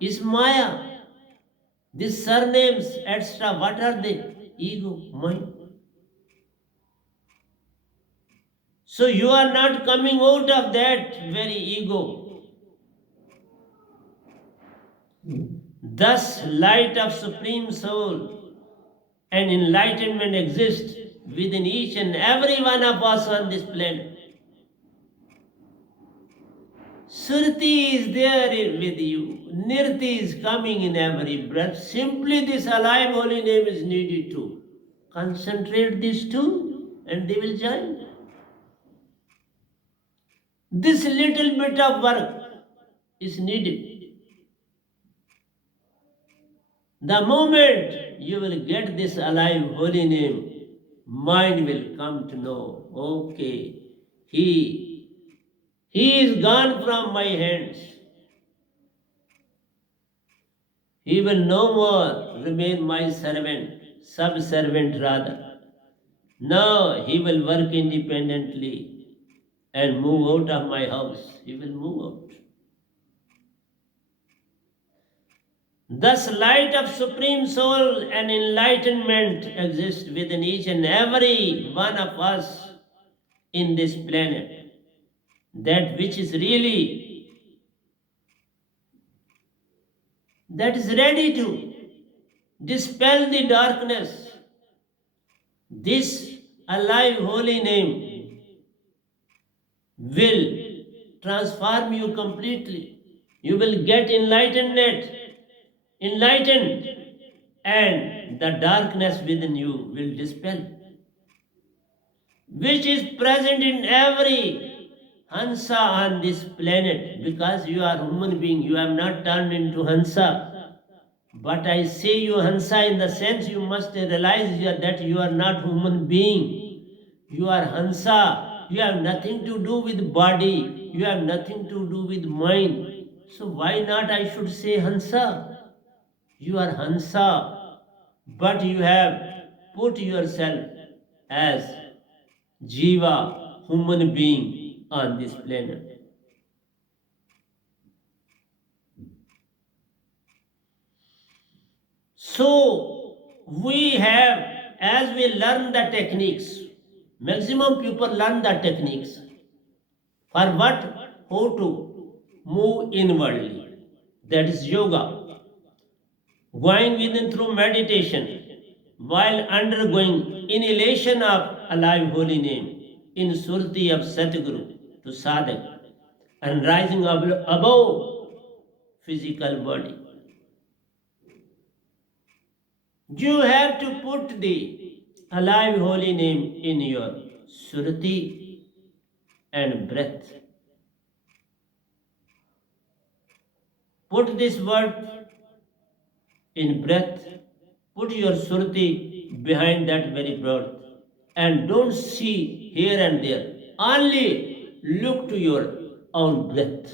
is Maya. These surnames, etc., what are they? Ego, mind. So you are not coming out of that very ego. Thus, light of Supreme Soul and enlightenment exists within each and every one of us on this planet. Surti is there with you. Nirti is coming in every breath. Simply this alive holy name is needed to concentrate these two and they will join. This little bit of work is needed. The moment you will get this alive holy name, mind will come to know, okay, he is gone from my hands. He will no more remain my servant, sub-servant rather. Now he will work independently and move out of my house. He will move out. Thus, light of Supreme Soul and enlightenment exists within each and every one of us in this planet. That which is really, that is ready to dispel the darkness. This alive holy name will transform you completely. You will get enlightened, and the darkness within you will dispel, which is present in every Hansa on this planet, because you are human being, you have not turned into Hansa. But I say you Hansa in the sense you must realize that you are not human being. You are Hansa. You have nothing to do with body. You have nothing to do with mind. So why not I should say Hansa? You are Hansa. But you have put yourself as Jiva, human being on this planet. So we have, as we learn the techniques, maximum people learn the techniques. For what? How to move inwardly. That is yoga. Going within through meditation while undergoing inhalation of alive holy name in surti of Satguru to sadhak and rising above physical body. You have to put the alive holy name in your surti and breath. Put this word in breath, put your surti behind that very breath, and don't see here and there. Only look to your own breath.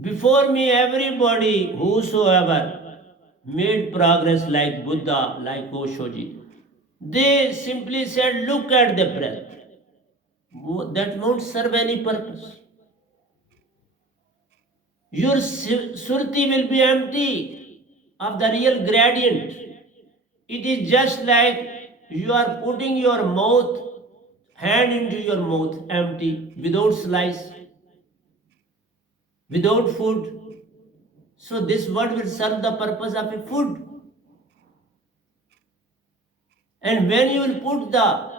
Before me, everybody, whosoever made progress like Buddha, like Oshoji, they simply said, look at the breath. That won't serve any purpose. Your surti will be empty of the real gradient. It is just like you are putting your hand into your mouth empty, without slice, without food. So this word will serve the purpose of a food. And when you will put the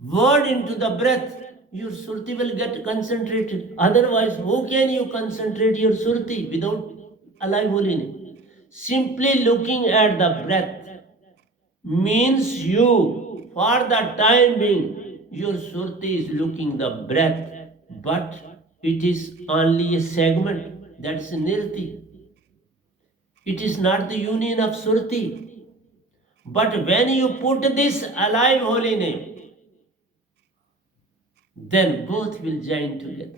word into the breath, your surti will get concentrated. Otherwise, how can you concentrate your surti without alive holy name? Simply looking at the breath means you, for the time being, your surti is looking the breath, but it is only a segment, that's nirti. It is not the union of surti. But when you put this alive holy name, then both will join together.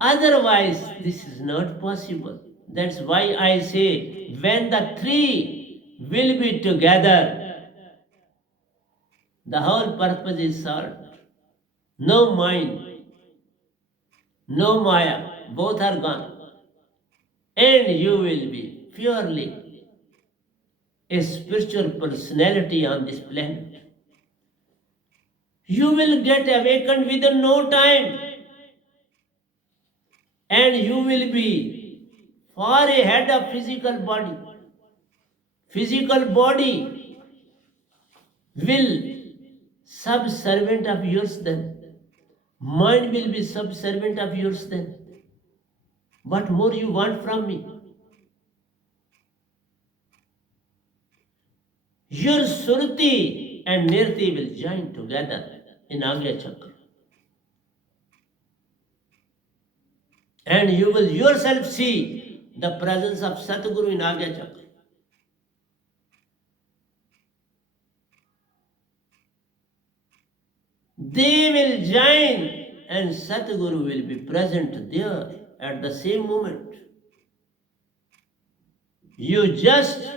Otherwise, this is not possible. That's why I say, when the three will be together, the whole purpose is solved. No mind, no Maya, both are gone. And you will be purely a spiritual personality on this planet. You will get awakened within no time, and you will be far ahead of physical body. Physical body will subservient of yours then. Mind will be subservient of yours then. What more you want from me? Your Surti and Nirti will join together in Agya Chakra. And you will yourself see the presence of Satguru in Agya Chakra. They will join and Satguru will be present there at the same moment. You just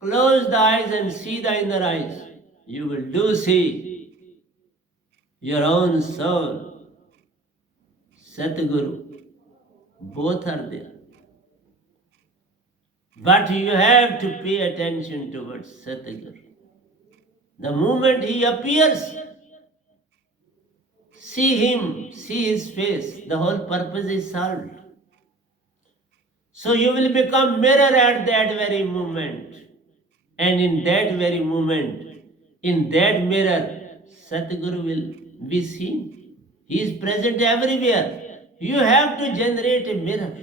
close the eyes and see the inner eyes. You will do see your own soul, Satguru. Both are there. But you have to pay attention towards Satguru. The moment he appears, see him, see his face. The whole purpose is solved. So you will become mirror at that very moment. And in that very moment, in that mirror, Satguru will be seen. He is present everywhere. You have to generate a mirror.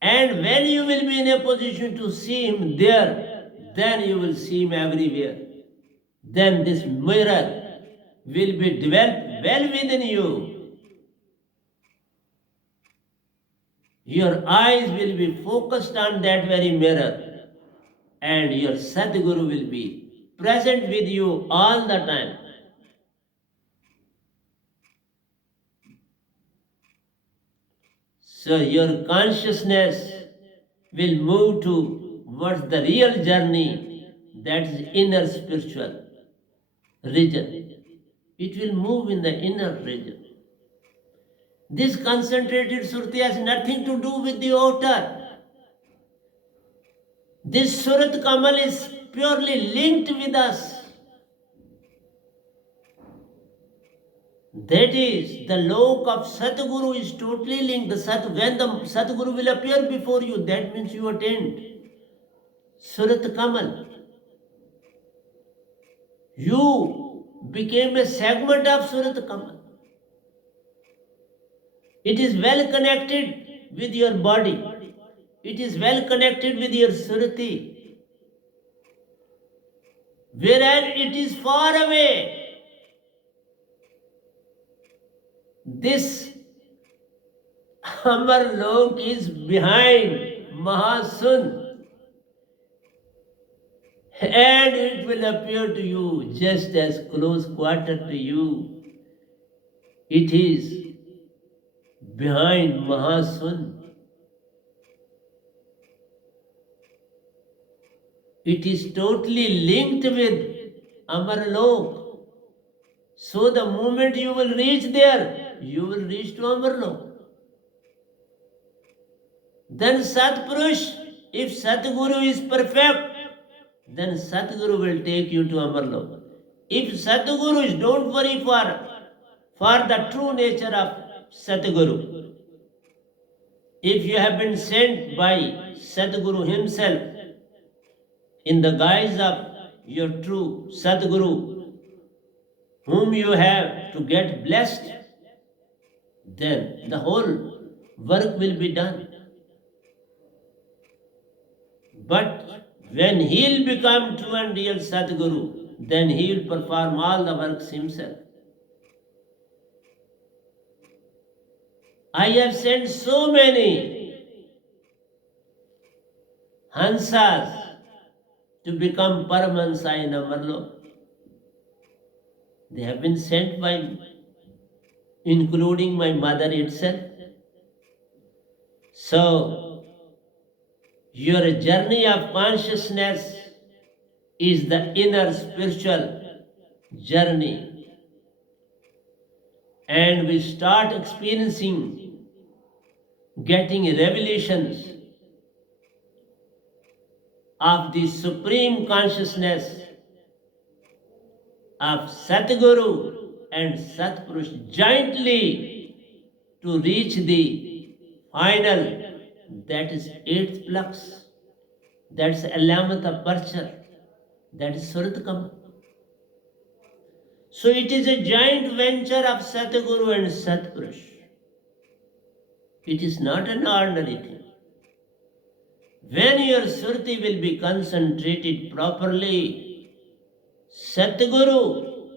And when you will be in a position to see him there, then you will see him everywhere. Then this mirror will be developed well within you. Your eyes will be focused on that very mirror, and your Sadguru will be present with you all the time. So your consciousness will move towards the real journey, that is inner spiritual region. It will move in the inner region. This concentrated surti has nothing to do with the outer. This Surat Kamal is purely linked with us. That is, the lok of Satguru is totally linked. When the Satguru will appear before you, that means you attained Surat Kamal. You became a segment of Surat Kamal. It is well connected with your body. It is well connected with your Surati. Whereas it is far away. This Amar Lok is behind Mahasun, and it will appear to you just as close quarter to you. It is behind Mahasun. It is totally linked with Amar Lok. So the moment you will reach there, you will reach to Amarlok. Then Satpurush, if Satguru is perfect, then Satguru will take you to Amarlok. If Satguru is, don't worry for the true nature of Satguru. If you have been sent by Satguru himself in the guise of your true Satguru, whom you have to get blessed, then the whole work will be done. But when he will become true and real Sadguru, then he will perform all the works himself. I have sent so many Hansas to become Paramahansa in Amarlok. They have been sent by me, including my mother itself. So, your journey of consciousness is the inner spiritual journey, and we start experiencing, getting revelations of the supreme consciousness of Satguru and Satpurush jointly to reach the final, that is eighth flux, that's Alamat Aperture, that is Suratkam. So it is a joint venture of Satguru and Satpurush. It is not an ordinary thing. When your Surti will be concentrated properly, Satguru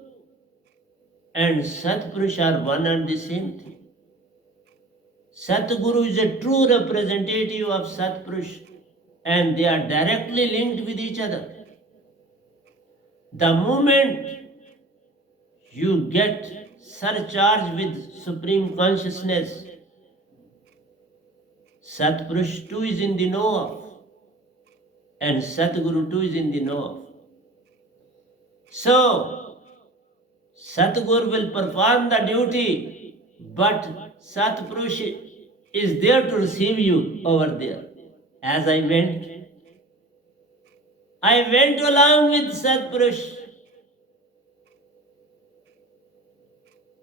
and Satpurush are one and the same thing. Satguru is a true representative of Satpurush, and they are directly linked with each other. The moment you get surcharged with Supreme Consciousness, Satpurush too is in the know of, and Satguru too is in the know of. So, Satguru will perform the duty, but Satpurush is there to receive you over there. As I went along with Satpurush,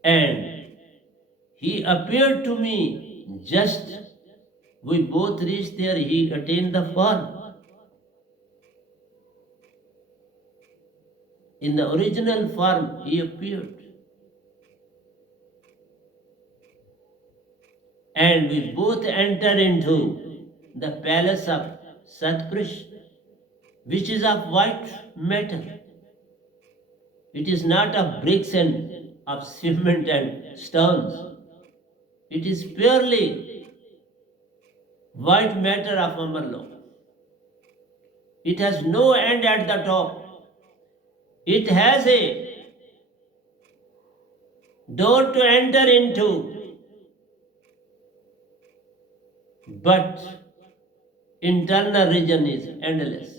and he appeared to me just, we both reached there, he attained the form. In the original form, he appeared. And we both entered into the palace of Satpurush, which is of white metal. It is not of bricks and of cement and stones. It is purely white matter of Amarlok. It has no end at the top. It has a door to enter into, but internal region is endless.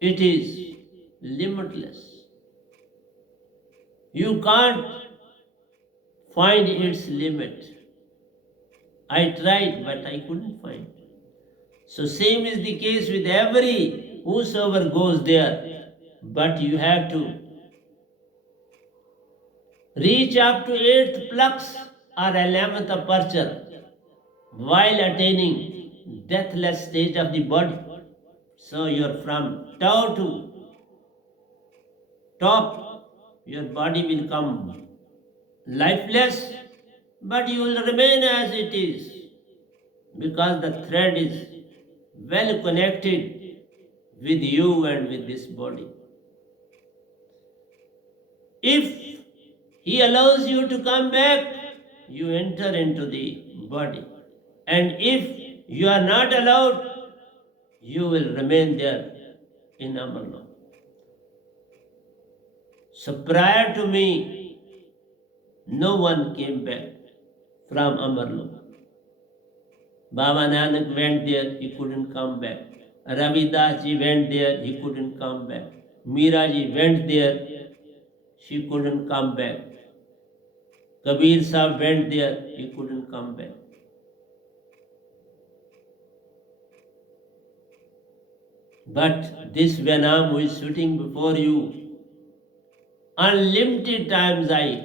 It is limitless. You can't find its limit. I tried, but I couldn't find. So same is the case with every whosoever goes there. But you have to reach up to eighth flux or 11th aperture while attaining deathless state of the body. So you're from tau to top, your body will come lifeless, but you will remain as it is, because the thread is well connected with you and with this body. If he allows you to come back, you enter into the body. And if you are not allowed, you will remain there in Amarlok. So prior to me, no one came back from Amarlok. Baba Nanak went there, he couldn't come back. Ravidas ji went there, he couldn't come back. Meera ji went there, she couldn't come back. Kabir Sahib went there, he couldn't come back. But this Venam who is sitting before you, unlimited times I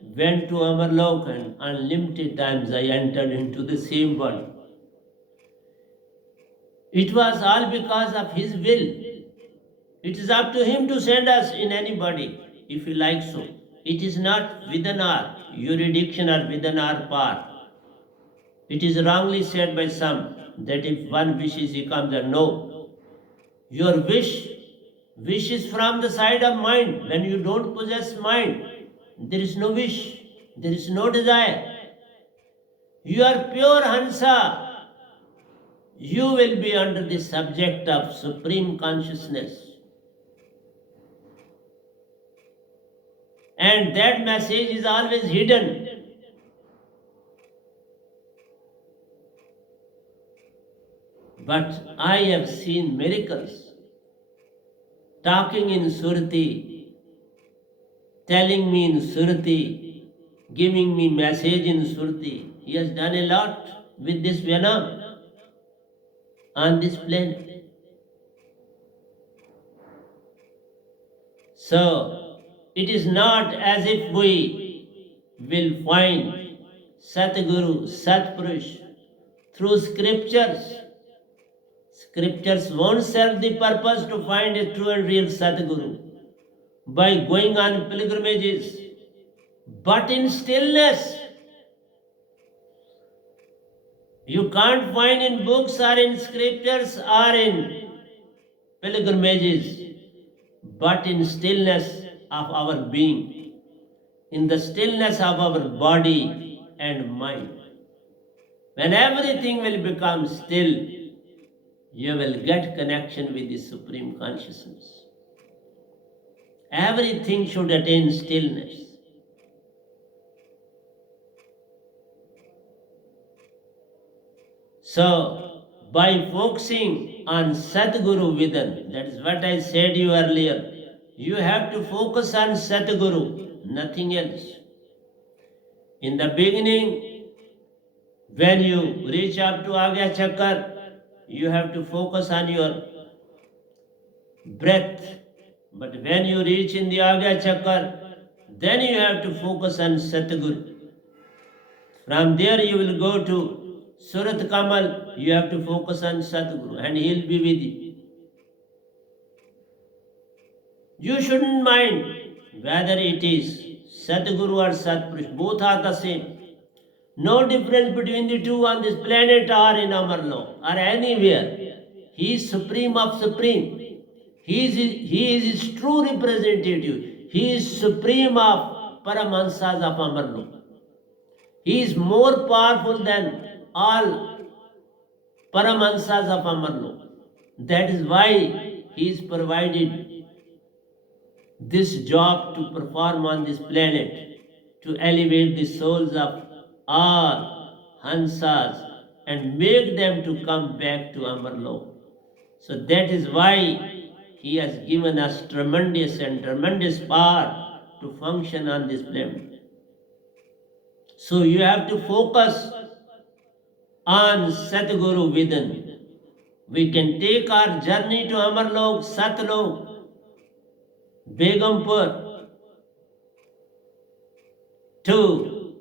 went to Amarlok and unlimited times I entered into the same body. It was all because of his will. It is up to him to send us in any body, if he likes so. It is not within our jurisdiction or within our power. It is wrongly said by some that if one wishes he comes, and no. Your wish is from the side of mind. When you don't possess mind, there is no wish, there is no desire. You are pure Hansa. You will be under the subject of supreme consciousness. And that message is always hidden. But I have seen miracles, talking in Surti, telling me in Surti, giving me message in Surti. He has done a lot with this Vyanam on this planet. So, it is not as if we will find Satguru, Satpurush through scriptures. Scriptures won't serve the purpose to find a true and real Satguru by going on pilgrimages, but in stillness. You can't find in books or in scriptures or in pilgrimages, but in stillness of our being, in the stillness of our body and mind. When everything will become still, you will get connection with the Supreme Consciousness. Everything should attain stillness. So, by focusing on Satguru within, that is what I said you earlier, you have to focus on Satguru, nothing else. In the beginning, when you reach up to Agya Chakra, you have to focus on your breath. But when you reach in the Agya Chakra, then you have to focus on Satguru. From there you will go to Surat Kamal, you have to focus on Satguru and he will be with you. You shouldn't mind whether it is Satguru or Satpurush, both are the same. No difference between the two on this planet or in Amarlok or anywhere. He is supreme of supreme. He is his true representative. He is supreme of Paramahansas of Amarlok. He is more powerful than all Paramahansas of Amarlok. That is why he is provided this job to perform on this planet, to elevate the souls of all Hansas and make them to come back to Amarlok. So that is why he has given us tremendous and tremendous power to function on this planet. So you have to focus on Satguru within. We can take our journey to Amarlok, Satlok, Begumpur to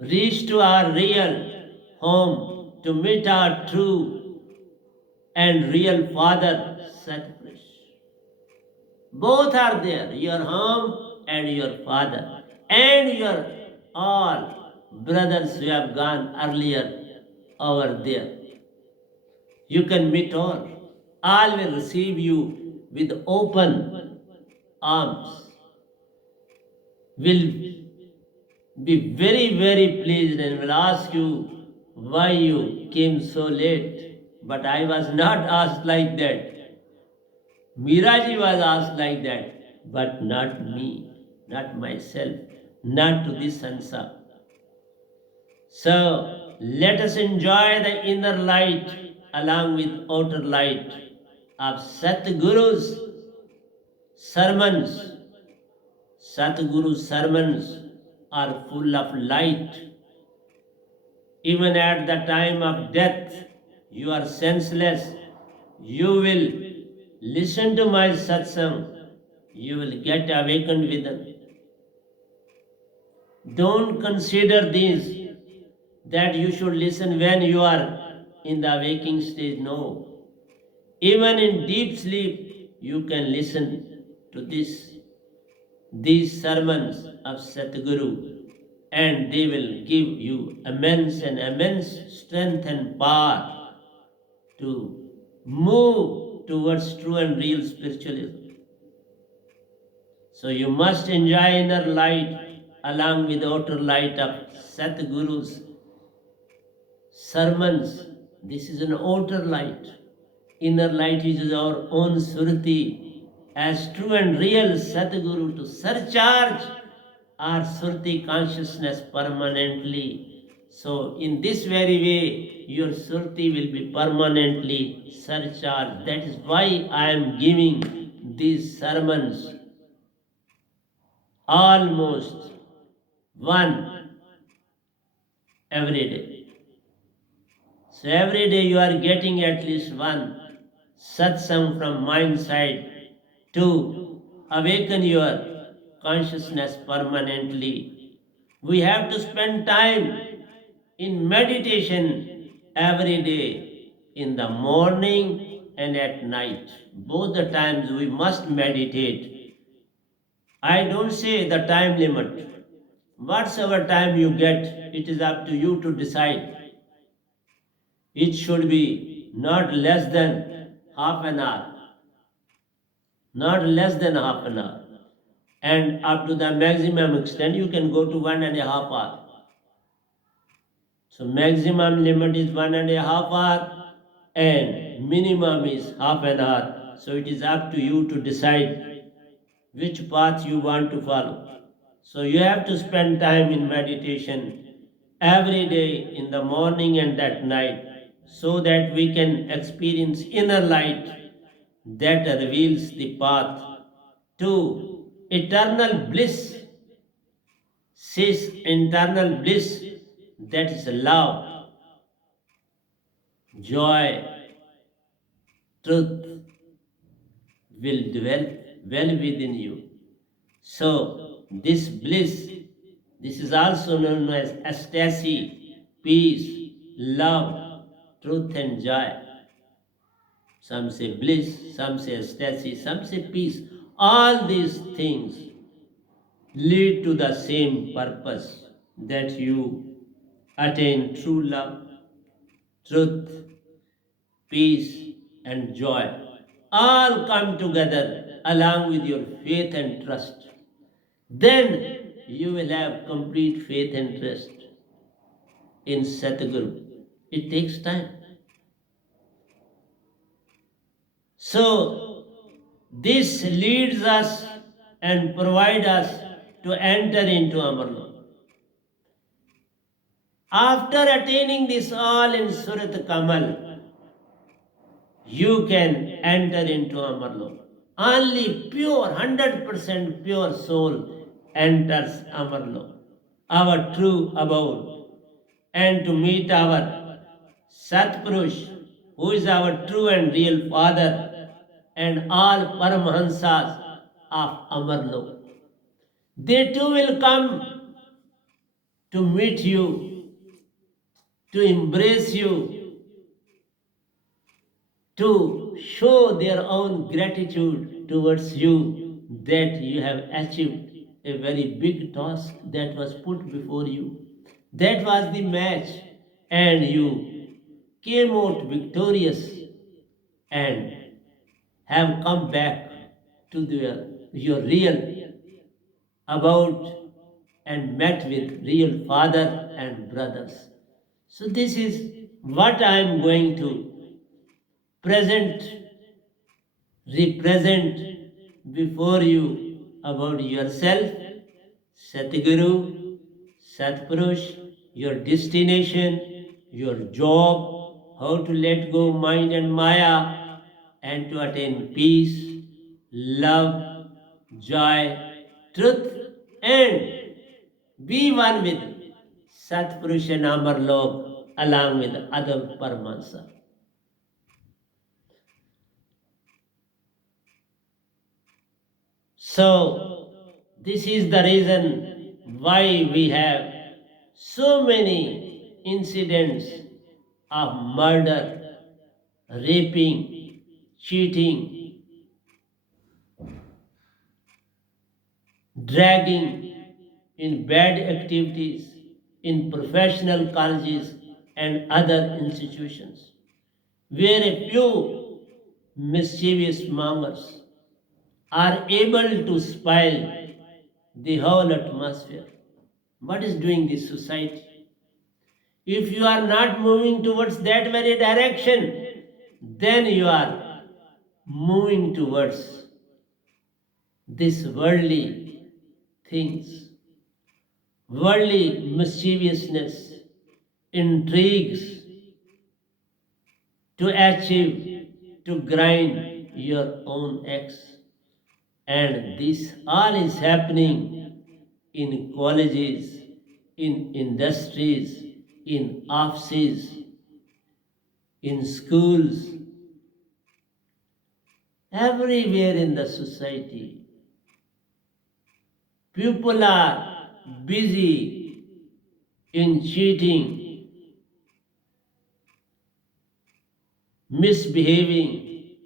reach to our real home, to meet our true and real Father, Satpurush. Both are there, your home and your Father, and your all brothers who have gone earlier over there. You can meet all. All will receive you with open arms. Will be very, very pleased and will ask you why you came so late. But I was not asked like that. Miraji was asked like that, but not me, not myself, not to this Sansa. So let us enjoy the inner light along with outer light of Satguru's sermons. Satguru's sermons are full of light. Even at the time of death, you are senseless. You will listen to my satsang. You will get awakened within. Don't consider these that you should listen when you are in the waking stage. No. Even in deep sleep, you can listen to these sermons of Satguru, and they will give you immense and immense strength and power to move towards true and real spiritualism. So you must enjoy inner light along with outer light of Satguru's sermons. This is an outer light. Inner light is our own Surti as true and real Satguru to surcharge our Surti consciousness permanently So, in this very way, your surti will be permanently surcharged. That is why I am giving these sermons almost one every day. So, every day you are getting at least one satsang from my side to awaken your consciousness permanently. We have to spend time in meditation every day, in the morning and at night. Both the times we must meditate. I don't say the time limit. Whatsoever time you get, it is up to you to decide. It should be not less than half an hour, not less than half an hour. And up to the maximum extent, you can go to 1.5 hours. So maximum limit is 1.5 hours and minimum is half an hour. So it is up to you to decide which path you want to follow. So you have to spend time in meditation every day in the morning and at night so that we can experience inner light that reveals the path to eternal bliss, says internal bliss, that is love, joy, truth will dwell well within you. So, this bliss, this is also known as ecstasy, peace, love, truth, and joy. Some say bliss, some say ecstasy, some say peace. All these things lead to the same purpose, that you attain true love, truth, peace, and joy. All come together along with your faith and trust. Then you will have complete faith and trust in Satguru. It takes time. So, this leads us and provides us to enter into Amarlok. After attaining this all in Surat Kamal, you can enter into Amarlok. Only pure, 100% pure soul enters Amarlok, our true abode, and to meet our Satpurush, who is our true and real Father, and all Paramahansas of Amarlok. They too will come to meet you, to embrace you, to show their own gratitude towards you that you have achieved a very big task that was put before you. That was the match, and you came out victorious and have come back to your real about and met with real father and brothers. So this is what I am going to present, represent before you about yourself, Satguru, Satpurush, your destination, your job, how to let go mind and Maya, and to attain peace, love, joy, truth, and be one with Satpurush and Amarlok along with other Paramahansa. So, this is the reason why we have so many incidents of murder, raping, cheating, dragging in bad activities in professional colleges and other institutions, where a few mischievous mongers are able to spoil the whole atmosphere. What is doing this society? If you are not moving towards that very direction, then you are moving towards this worldly things, worldly mischievousness, intrigues to achieve, to grind your own eggs. And this all is happening in colleges, in industries, in offices, in schools, everywhere in the society. People are busy in cheating, misbehaving,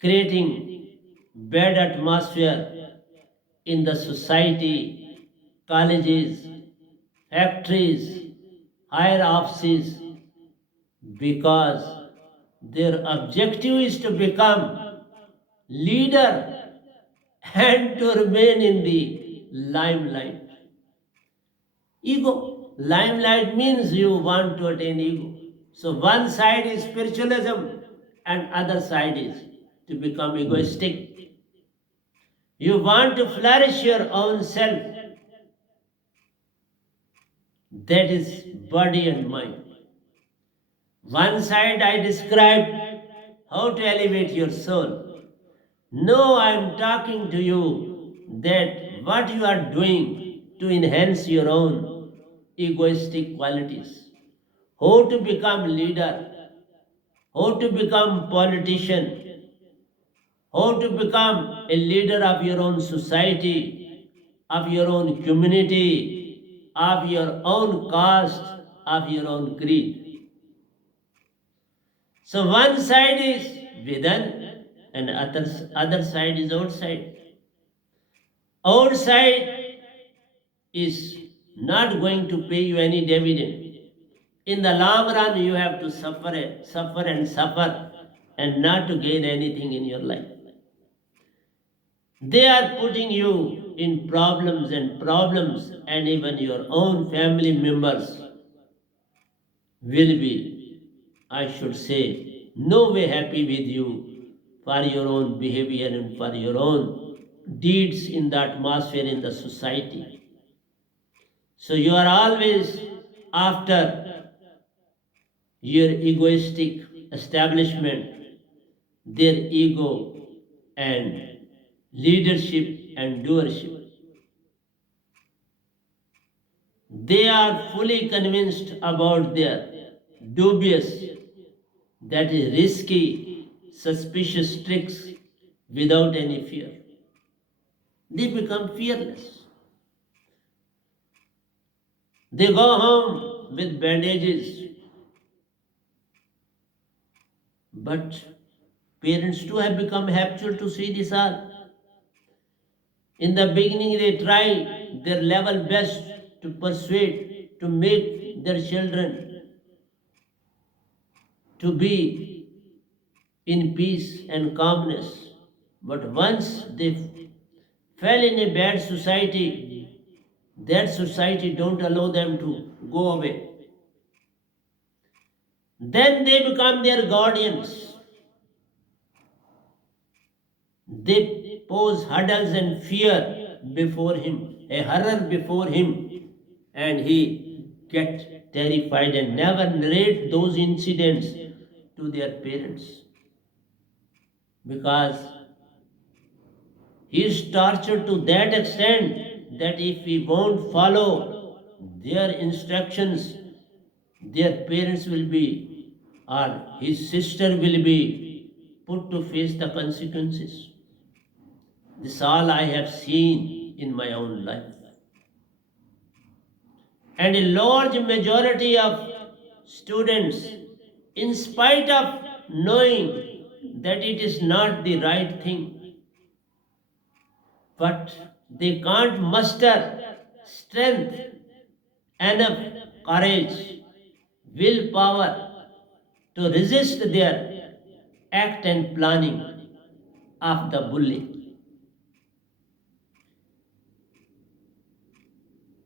creating bad atmosphere in the society, colleges, factories, higher offices, because their objective is to become leader and to remain in the limelight. Ego. Limelight means you want to attain ego. So one side is spiritualism and other side is to become egoistic. You want to flourish your own self. That is body and mind. One side I described how to elevate your soul. No, I am talking to you that what you are doing to enhance your own egoistic qualities. How to become leader, how to become politician, how to become a leader of your own society, of your own community, of your own caste, of your own creed. So one side is within and other side is outside. Outside is not going to pay you any dividend. In the long run, you have to suffer and suffer and not to gain anything in your life. They are putting you in problems, and even your own family members will be, I should say, no way happy with you for your own behavior and for your own deeds in the atmosphere in the society. So you are always after your egoistic establishment, their ego and leadership and doership. They are fully convinced about their dubious, that is risky, suspicious tricks without any fear. They become fearless. They go home with bandages. But parents too have become habitual to see this all. In the beginning, they try their level best to persuade, to make their children to be in peace and calmness. But once they fell in a bad society, that society don't allow them to go away. Then they become their guardians. They pose hurdles and fear before him, a horror before him, and he gets terrified and never narrate those incidents to their parents because he is tortured to that extent that if he won't follow their instructions, their parents will be, or his sister will be put to face the consequences. This all I have seen in my own life. And a large majority of students, in spite of knowing that it is not the right thing, but they can't muster strength enough, courage, willpower to resist their act and planning of the bully.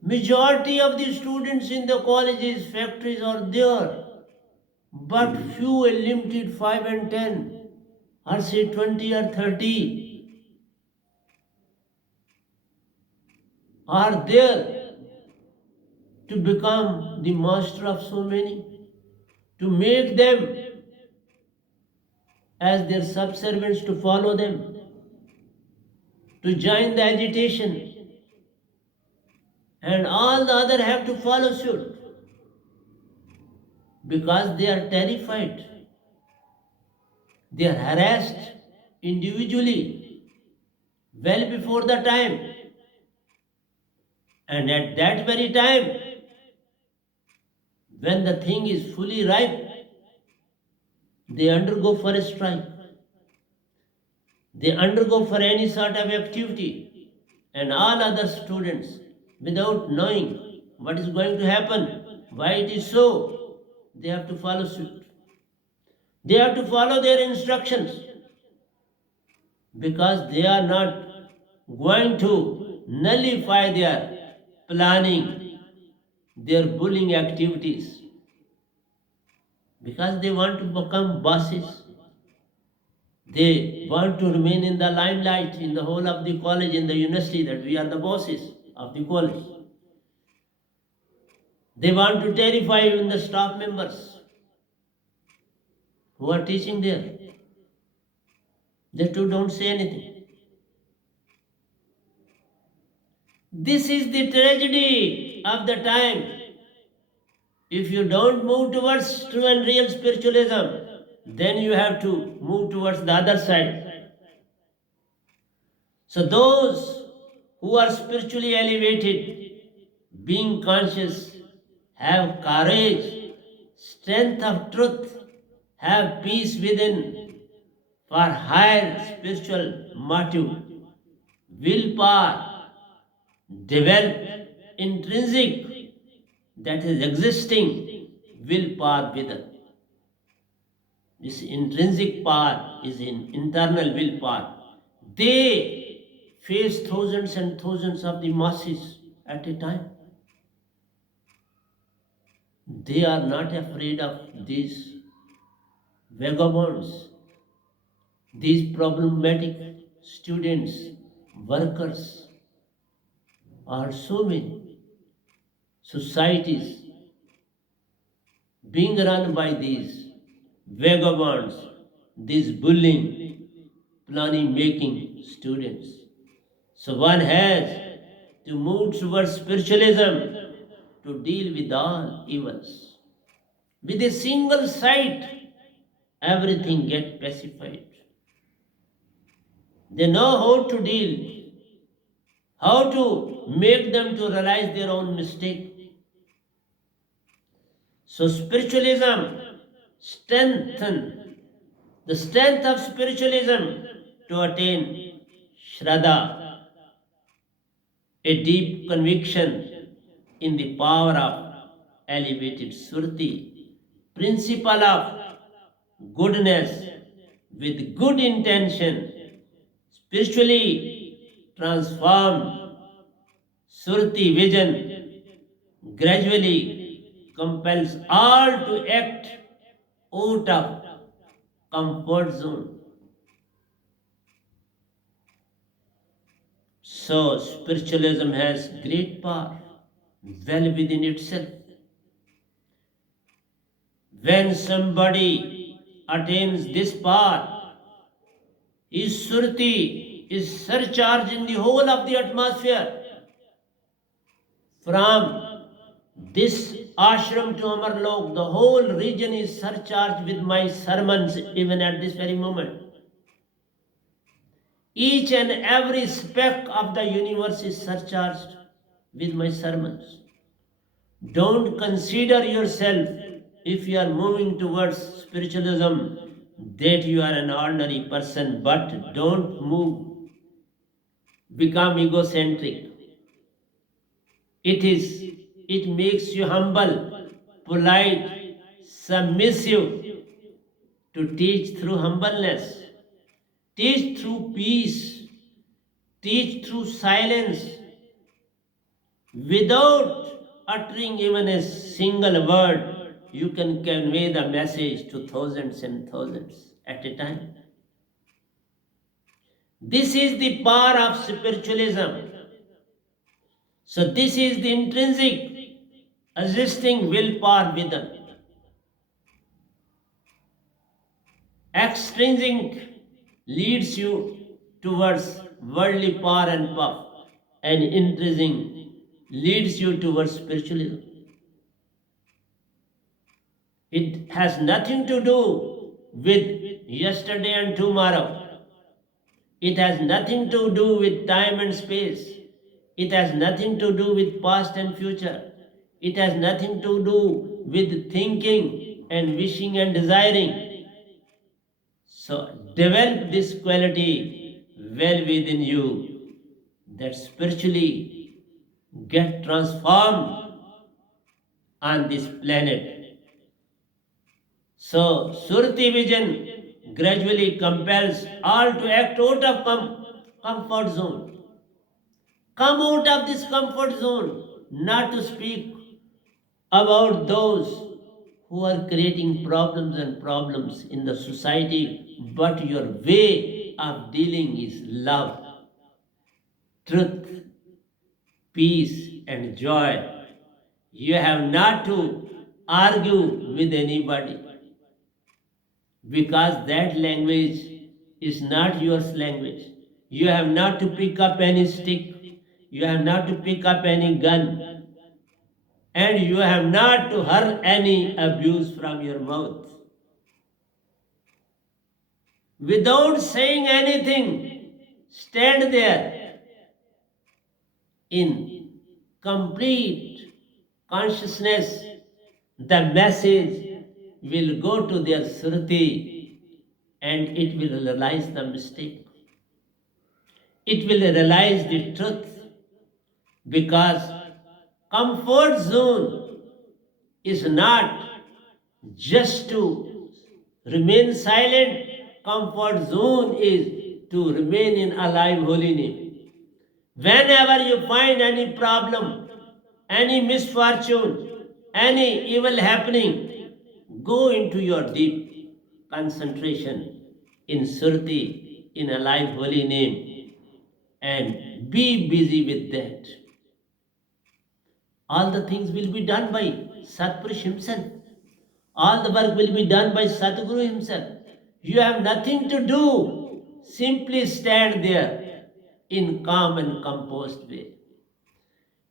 Majority of the students in the colleges, factories are there, but few, a limited 5 and 10, or say 20 or 30, are there to become the master of so many, to make them as their subservients to follow them, to join the agitation, and all the other have to follow suit because they are terrified. They are harassed individually well before the time, and at that very time, when the thing is fully ripe, they undergo for a strike. They undergo for any sort of activity, and all other students, without knowing what is going to happen, why it is so, they have to follow suit. They have to follow their instructions because they are not going to nullify their planning, their bullying activities, because they want to become bosses. They want to remain in the limelight in the whole of the college, in the university, that we are the bosses of the college. They want to terrify even the staff members who are teaching there. They too don't say anything. This is the tragedy of the time. If you don't move towards true and real spiritualism, then you have to move towards the other side. So those who are spiritually elevated, being conscious, have courage, strength of truth, have peace within for higher spiritual motive, willpower, develop intrinsic, that is existing willpower within. This intrinsic power is in internal willpower. They face thousands and thousands of the masses at a time. They are not afraid of these vagabonds, these problematic students, workers, are so many societies being run by these vagabonds, these bullying, planning making students. So one has to move towards spiritualism to deal with all evils. With a single sight, everything gets pacified. They know how to deal, how to make them to realize their own mistake. So spiritualism strengthen the strength of spiritualism to attain Shraddha, a deep conviction in the power of elevated Surti, principle of goodness with good intention, spiritually transformed Surti vision gradually compels all to act out of comfort zone. So spiritualism has great power well within itself. When somebody attains this power, his surti is surcharged in the whole of the atmosphere. From this ashram to Amarlok, the whole region is surcharged with my sermons even at this very moment. Each and every speck of the universe is surcharged with my sermons. Don't consider yourself, if you are moving towards spiritualism, that you are an ordinary person, but don't move, become egocentric. It makes you humble, polite, submissive, to teach through humbleness, teach through peace, teach through silence, without uttering even a single word. You can convey the message to thousands and thousands at a time. This is the power of spiritualism. So this is the intrinsic existing willpower within. Extrinsic leads you towards worldly power and puff, and intrinsic leads you towards spiritualism. It has nothing to do with yesterday and tomorrow. It has nothing to do with time and space. It has nothing to do with past and future. It has nothing to do with thinking and wishing and desiring. So develop this quality well within you, that spiritually get transformed on this planet. So Surti vision gradually compels all to act out of comfort zone. Come out of this comfort zone, not to speak about those who are creating problems in the society, but your way of dealing is love, truth, peace, and joy. You have not to argue with anybody, because that language is not your language. You have not to pick up any stick, you have not to pick up any gun, and you have not to hurl any abuse from your mouth. Without saying anything, stand there in complete consciousness. The message will go to their Sruti and it will realize the mistake. It will realize the truth, because comfort zone is not just to remain silent. Comfort zone is to remain in alive holy name. Whenever you find any problem, any misfortune, any evil happening, go into your deep concentration in Surti, in alive holy name, and be busy with that. All the things will be done by Satpurush himself. All the work will be done by Sadguru himself. You have nothing to do. Simply stand there in calm and composed way.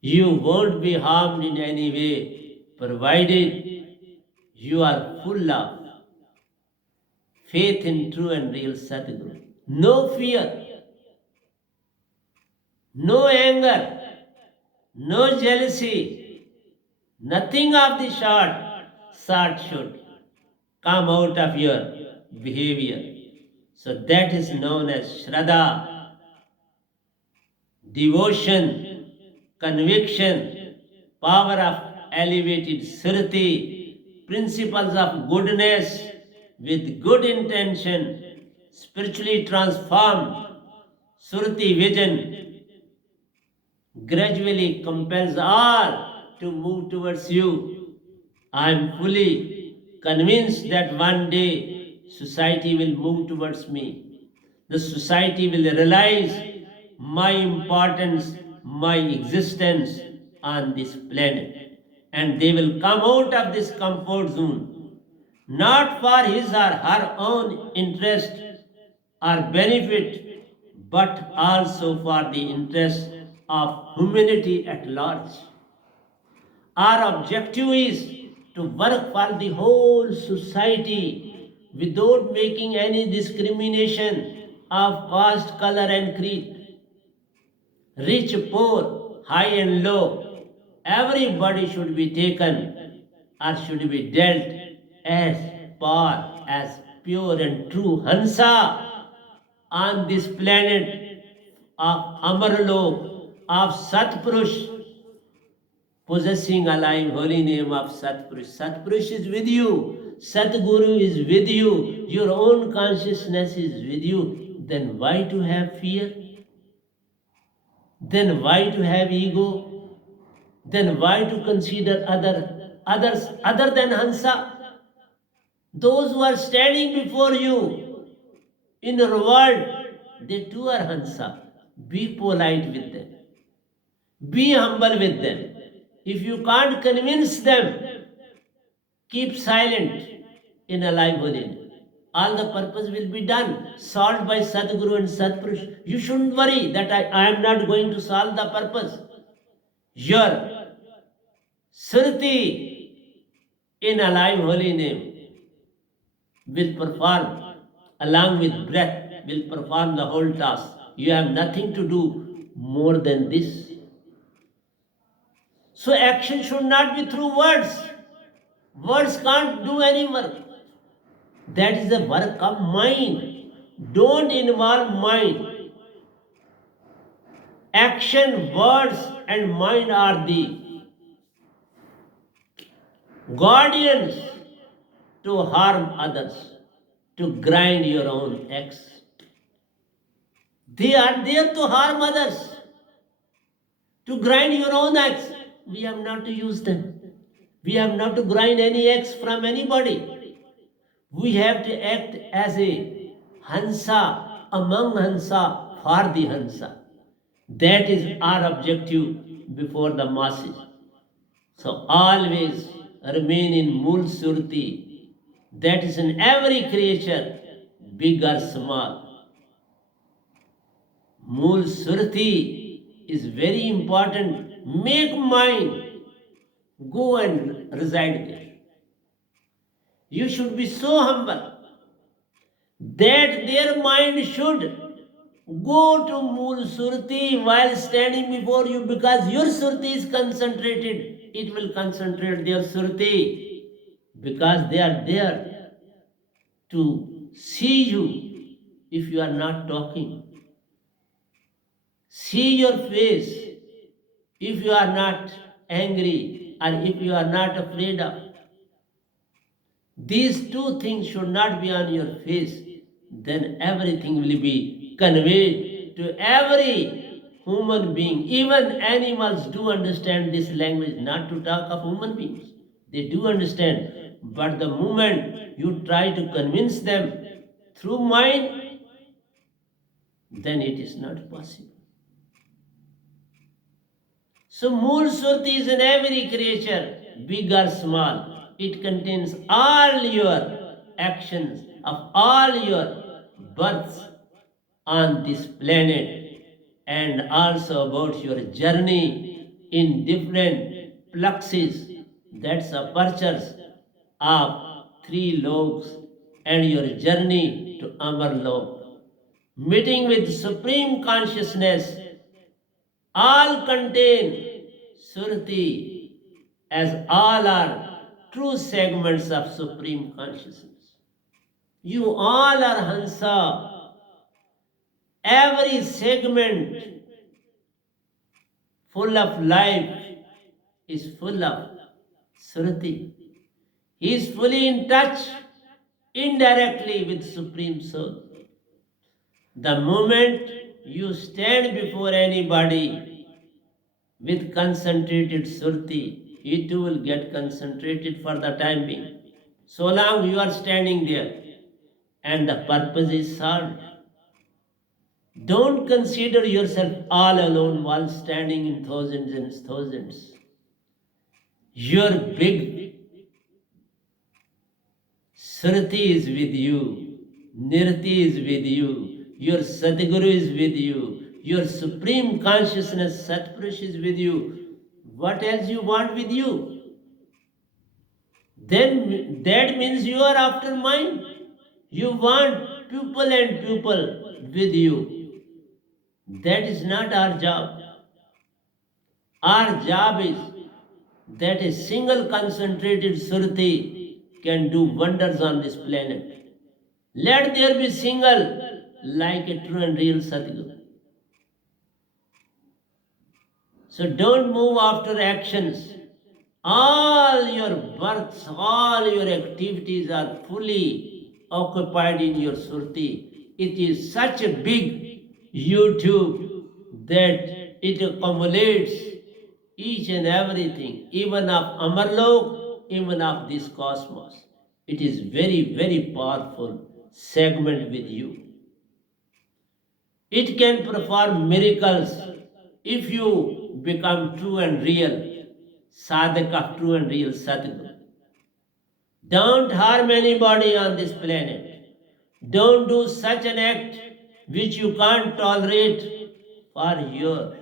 You won't be harmed in any way, provided you are full of faith in true and real Sadguru. No fear, no anger, no jealousy, nothing of the sort should come out of your behavior. So that is known as Shraddha, devotion, conviction, power of elevated Sriti, principles of goodness with good intention, spiritually transformed. Surti vision gradually compels all to move towards you. I am fully convinced that one day society will move towards me. The society will realize my importance, my existence on this planet, and they will come out of this comfort zone, not for his or her own interest or benefit, but also for the interest of humanity at large. Our objective is to work for the whole society without making any discrimination of caste, color, and creed. Rich, poor, high, and low, everybody should be taken or should be dealt as par, as pure and true Hansa on this planet of Amarlok, of Satpurush, possessing alive holy name of Satpurush. Satpurush is with you, Satguru is with you, your own consciousness is with you. Then why to have fear? Then why to have ego? Then why to consider others other than Hansa? Those who are standing before you in the world, they too are Hansa. Be polite with them. Be humble with them. If you can't convince them, keep silent in a life within. All the purpose will be done, solved by Sadguru and Satpurush. You shouldn't worry that I am not going to solve the purpose. Your Sriti in a live holy name will perform, along with breath, will perform the whole task. You have nothing to do more than this. So action should not be through words. Words can't do any work. That is the work of mind. Don't involve mind. Action, words, and mind are the guardians to harm others, to grind your own axe. They are there to harm others, to grind your own axe. We have not to use them. We have not to grind any axe from anybody. We have to act as a Hansa among Hansa for the Hansa. That is our objective before the masses. So always remain in Mool Surti. That is in every creature, big or small. Mool Surti is very important. Make mind. Go and reside there. You should be so humble that their mind should go to Mool Surti while standing before you, because your Surti is concentrated. It will concentrate their Surti because they are there to see you if you are not talking. See your face if you are not angry or if you are not afraid of. These two things should not be on your face. Then everything will be conveyed to every human being. Even animals do understand this language, not to talk of human beings. They do understand. But the moment you try to convince them through mind, then it is not possible. So Mool Surti is in every creature, big or small. It contains all your actions of all your births on this planet, and also about your journey in different fluxes, that's apertures of three loks, and your journey to Amarlok. Meeting with Supreme Consciousness all contain Surti, as all are true segments of Supreme Consciousness. You all are Hansa. Every segment full of life is full of Surti. He is fully in touch indirectly with Supreme Soul. The moment you stand before anybody with concentrated Surti, he too will get concentrated for the time being. So long you are standing there and the purpose is solved. Don't consider yourself all alone while standing in thousands and thousands. Your big Sriti is with you, Nirti is with you, your Sadguru is with you, your Supreme Consciousness Satpurush is with you. What else you want with you? Then that means you are after mind. You want people and people with you. That is not our job. Our job is that a single concentrated Surti can do wonders on this planet. Let there be single like a true and real Sadguru. So don't move after actions. All your births, all your activities are fully occupied in your Surti. It is such a big YouTube that it accumulates each and everything, even of Amarlok, even of this cosmos. It is very, very powerful segment with you. It can perform miracles if you become true and real. sadhak of true and real Sadguru. Don't harm anybody on this planet. Don't do such an act which you can't tolerate for your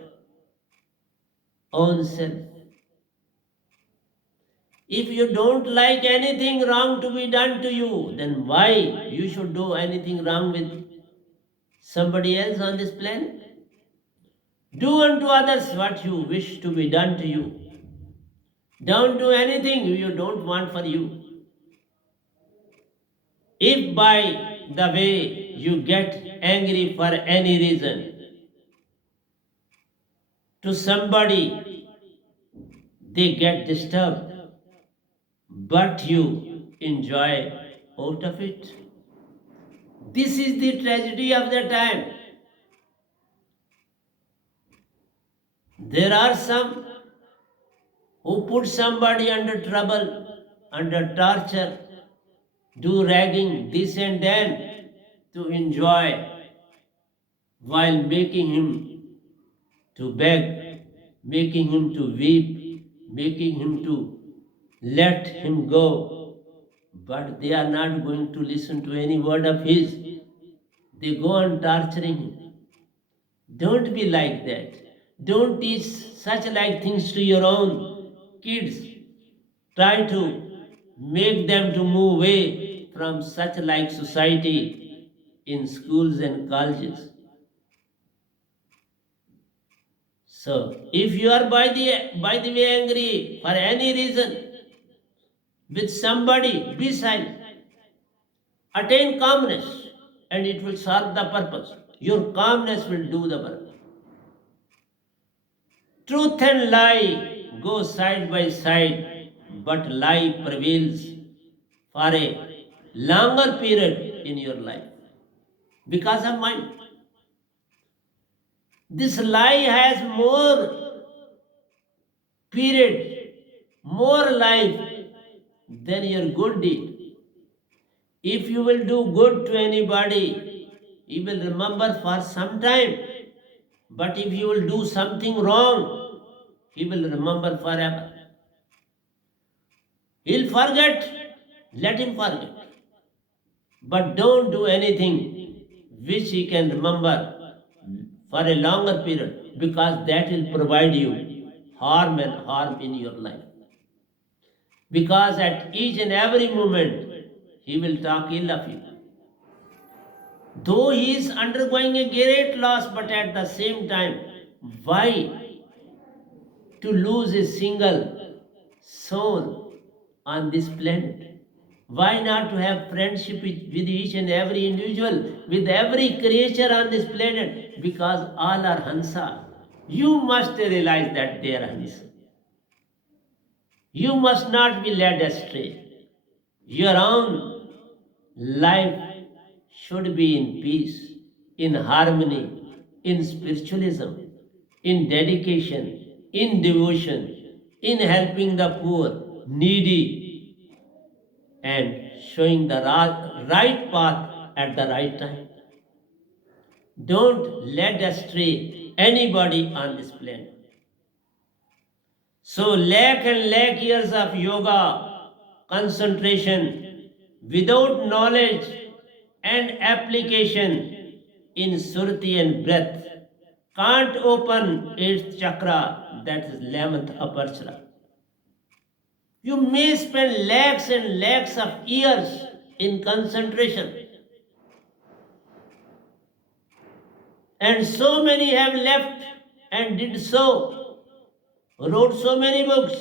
own self. If you don't like anything wrong to be done to you, then why you should do anything wrong with somebody else on this planet? Do unto others what you wish to be done to you. Don't do anything you don't want for you. If by the way you get angry for any reason to somebody, they get disturbed, but you enjoy out of it. This is the tragedy of the time. There are some who put somebody under trouble, under torture, do ragging, this and that to enjoy while making him to beg, making him to weep, making him to let him go. But they are not going to listen to any word of his. They go on torturing him. Don't be like that. Don't teach such like things to your own kids. Try to make them to move away from such like society in schools and colleges. So if you are by the way angry for any reason with somebody, be silent. Attain calmness and it will serve the purpose. Your calmness will do the work. Truth and lie go side by side, but lie prevails for a longer period in your life because of mind. This lie has more period, more life than your good deed. If you will do good to anybody, he will remember for some time. But if you will do something wrong, he will remember forever. He'll forget, let him forget. But don't do anything which he can remember for a longer period because that will provide you harm and harm in your life. Because at each and every moment he will talk ill of you. Though he is undergoing a great loss, but at the same time, why to lose a single soul on this planet? Why not to have friendship with each and every individual, with every creature on this planet? Because all are Hansa. You must realize that they are Hansa. You must not be led astray. Your own life should be in peace, in harmony, in spiritualism, in dedication, in devotion, in helping the poor, needy, and showing the right path at the right time. Don't let astray anybody on this planet. So lakh and lakh years of yoga, concentration, without knowledge and application in surti and breath, can't open its chakra, that is 11th upper chakra. You may spend lakhs and lakhs of years in concentration. And so many have left and did so, wrote so many books,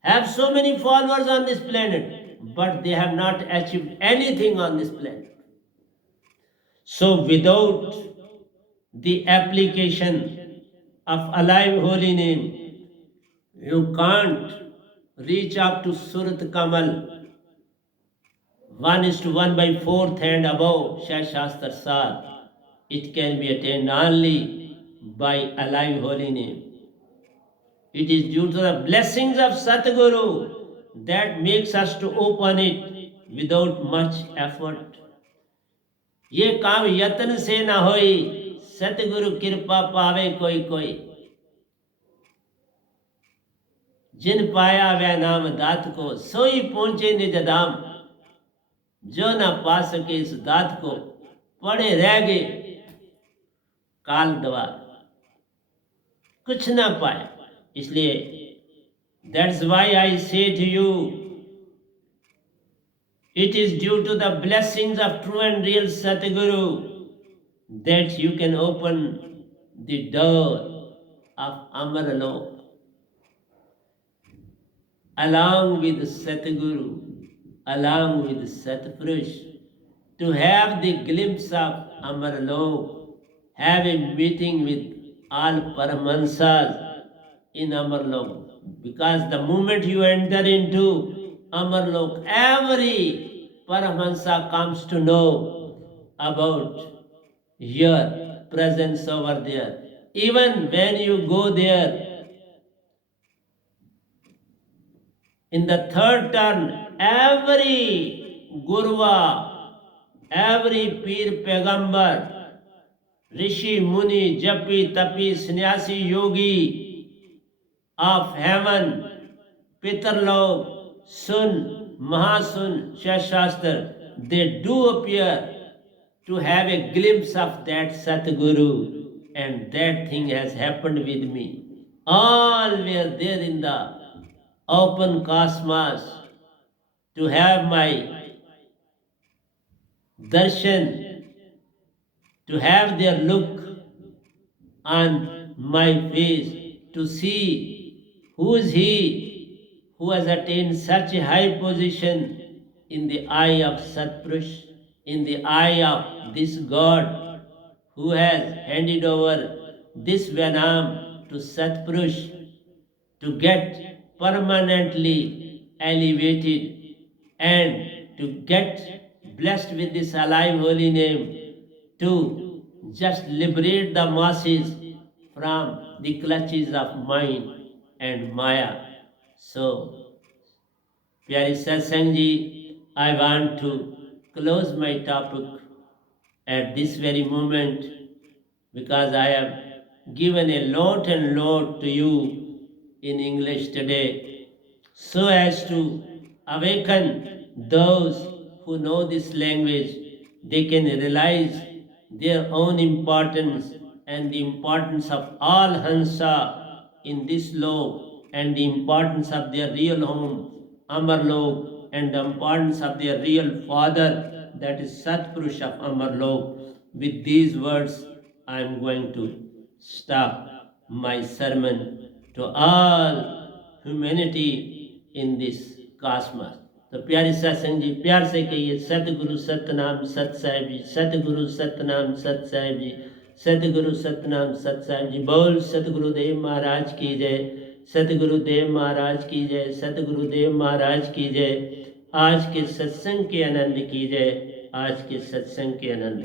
have so many followers on this planet, but they have not achieved anything on this planet. So without the application of alive holy name, you can't reach up to Surat Kamal 1:1 by 4th and above Shastra Sar. It can be attained only by alive holy name. It is due to the blessings of Satguru that makes us to open it without much effort. ये काम यत्न से न होई, सतगुरु कृपा पावे कोई कोई. जिन पाया वह नाम दात को, सोई पहुंचे निज धाम। जो ना पा सके इस दात को, पड़े रह गए काल द्वार, कुछ ना पाए। इसलिए that's why I say to you, it is due to the blessings of true and real Satguru that you can open the door of Amarlok. Along with Satguru, along with Satpurush, to have the glimpse of Amarlok, have a meeting with all Paramahansas in Amarlok. Because the moment you enter into Amarlok, every Paramahansa comes to know about your presence over there. Even when you go there, in the third turn, every Gurva, every Pir Pegambar, Rishi, Muni, Japi, Tapi, Sannyasi, Yogi of heaven, Pitarlok, Sun, Mahasun, Shastra, they do appear to have a glimpse of that Satguru, and that thing has happened with me. All were there in the open cosmos to have my darshan, to have their look on my face, to see who is he who has attained such a high position in the eye of Satpurush, in the eye of this God who has handed over this Vanam to Satpurush to get permanently elevated and to get blessed with this alive holy name, to just liberate the masses from the clutches of mind and Maya. So, Pyari Satsang Ji, I want to close my topic at this very moment, because I have given a lot and lot to you in English today, so as to awaken those who know this language. They can realize their own importance and the importance of all Hansa in this lok, and the importance of their real home, Amarlok, and the importance of their real father, that is Satpurush of Amarlok. With these words, I am going to stop my sermon to all humanity in this cosmos. तो प्यारे सत्संग जी, प्यार से कहिए सतगुरु सतनाम सत साहिब जी, सतगुरु सतनाम सत साहिब जी, सतगुरु सतनाम सत साहिब जी। बोल सतगुरुदेव महाराज की जय, सतगुरुदेव महाराज की जय, सतगुरुदेव महाराज की जय। आज के सत्संग के आनंद की जय, आज के सत्संग के आनंद।